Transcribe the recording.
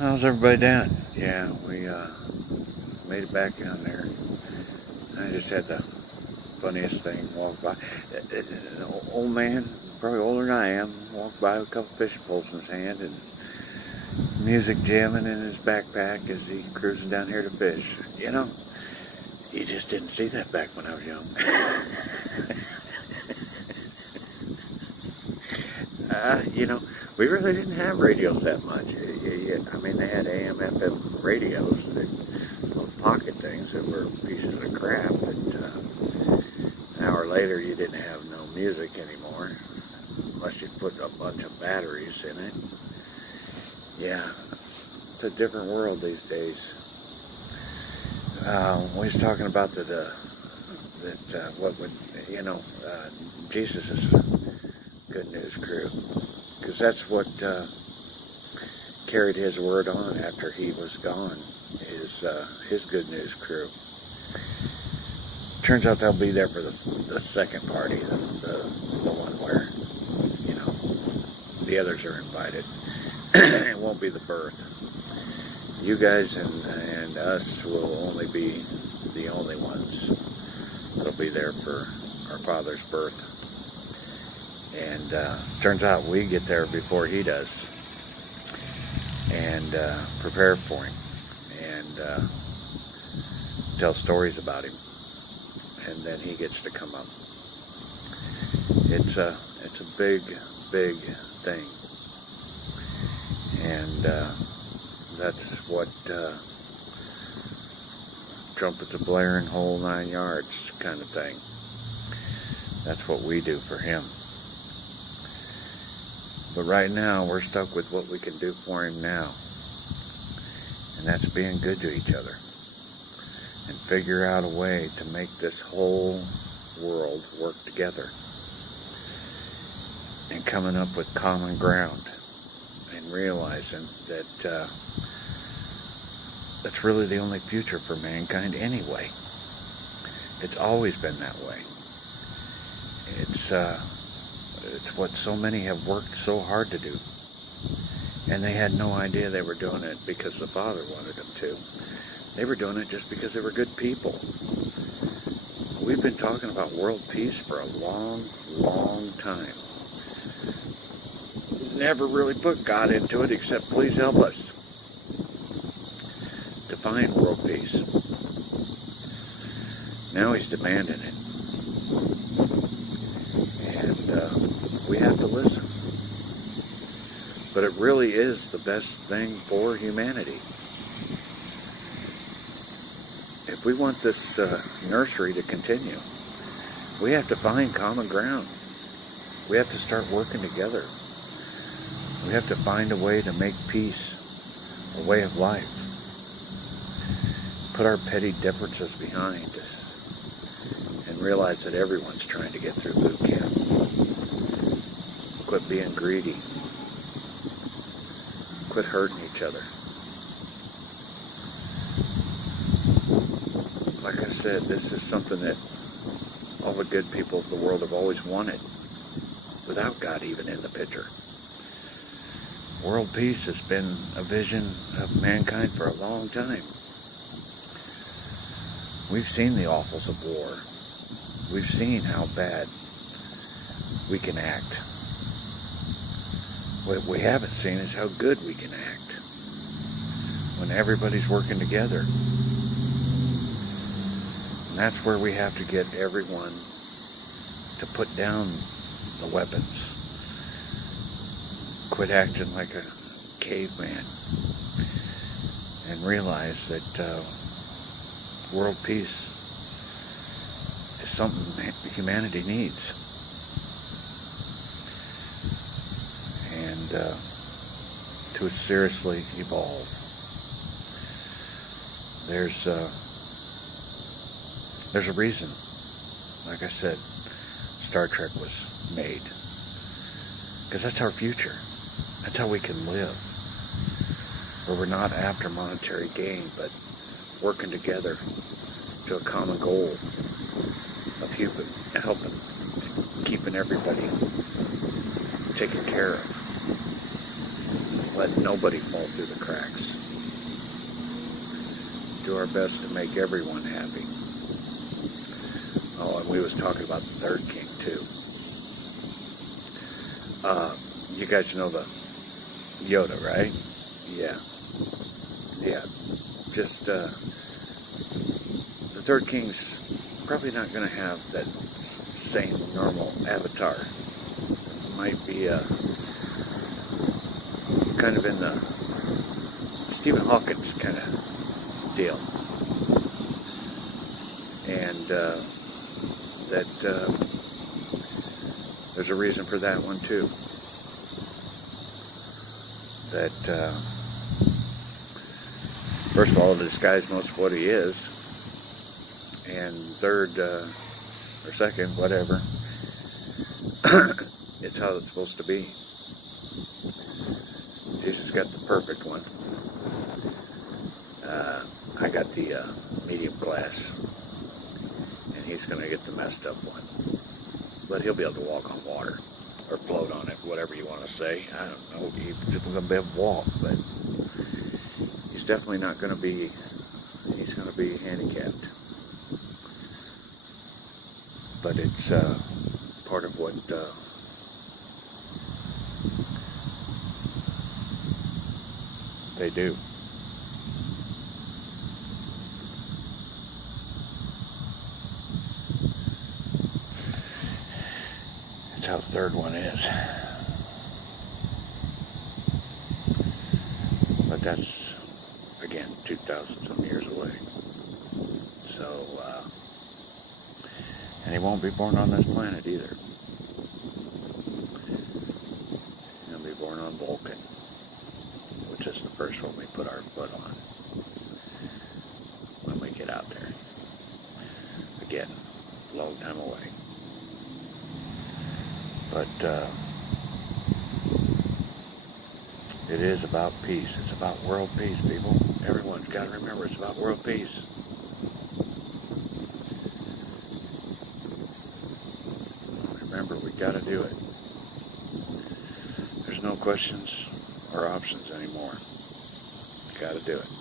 How's everybody doing? Yeah, we made it back down there. I just had the funniest thing walk by. An old man, probably older than I am, walked by with a couple fishing poles in his hand and music jamming in his backpack as he cruising down here to fish. You know, you just didn't see that back when I was young. You know, we really didn't have radios that much. I mean, they had AM, FM radios, those pocket things that were pieces of crap. But an hour later, you didn't have no music anymore, unless you put a bunch of batteries in it. Yeah, it's a different world these days. We was talking about Jesus' Good News Crew, because that's what carried his word on after he was gone, is his Good News Crew. Turns out they'll be there for the second party, the one where, you know, the others are invited. It won't be the birth. You guys and us will only be the only ones that'll be there for our Father's birth. And turns out we get there before he does, and prepare for him, and tell stories about him, and then he gets to come up. It's a big thing, and that's what trumpets are blaring, whole 9 yards kind of thing. That's what we do for him. But right now, we're stuck with what we can do for him now. And that's being good to each other. And figure out a way to make this whole world work together. And coming up with common ground. And realizing that that's really the only future for mankind anyway. It's always been that way. It's what so many have worked so hard to do. And they had no idea they were doing it because the Father wanted them to. They were doing it just because they were good people. We've been talking about world peace for a long time. Never really put God into it except please help us to find world peace. Now he's demanding it. We have to listen. But it really is the best thing for humanity. If we want this nursery to continue, we have to find common ground. We have to start working together. We have to find a way to make peace a way of life. Put our petty differences behind and realize that everyone's trying to get through boot camp. Quit being greedy. Quit hurting each other. Like I said, this is something that all the good people of the world have always wanted, without God even in the picture. World peace has been a vision of mankind for a long time. We've seen the awfuls of war. We've seen how bad we can act. What we haven't seen is how good we can act when everybody's working together. And that's where we have to get everyone to put down the weapons. Quit acting like a caveman. And realize that world peace is something humanity needs. To seriously evolve. There's a reason, like I said, Star Trek was made. Because that's our future. That's how we can live. Where we're not after monetary gain, but working together to a common goal of helping, keeping everybody taken care of. Let nobody fall through the cracks. do our best to make everyone happy. Oh, and we was talking about the third king too. You guys know the Yoda, right? Yeah. Just the third king's probably not going to have that same normal avatar. Might be kind of in the Stephen Hawkins kind of deal, and there's a reason for that one too. That first of all, it disguises most of what he is, and third or second, whatever, it's how it's supposed to be. Jesus got the perfect one. I got the medium class, and he's going to get the messed up one. But he'll be able to walk on water, or float on it, whatever you want to say. I don't know. He's just going to be able to walk, but he's definitely not going to be. He's going to be handicapped. But it's part of what they do. That's how the third one is. But that's, again, 2,000 some years away. So, and he won't be born on this planet either. He'll be born on Vulcan, which is the first one we put our foot on when we get out there. Again, long time away. But it is about peace. It's about world peace, people. Everyone's got to remember it's about world peace. Remember, we got to do it. There's no questions or options anymore. Got to do it.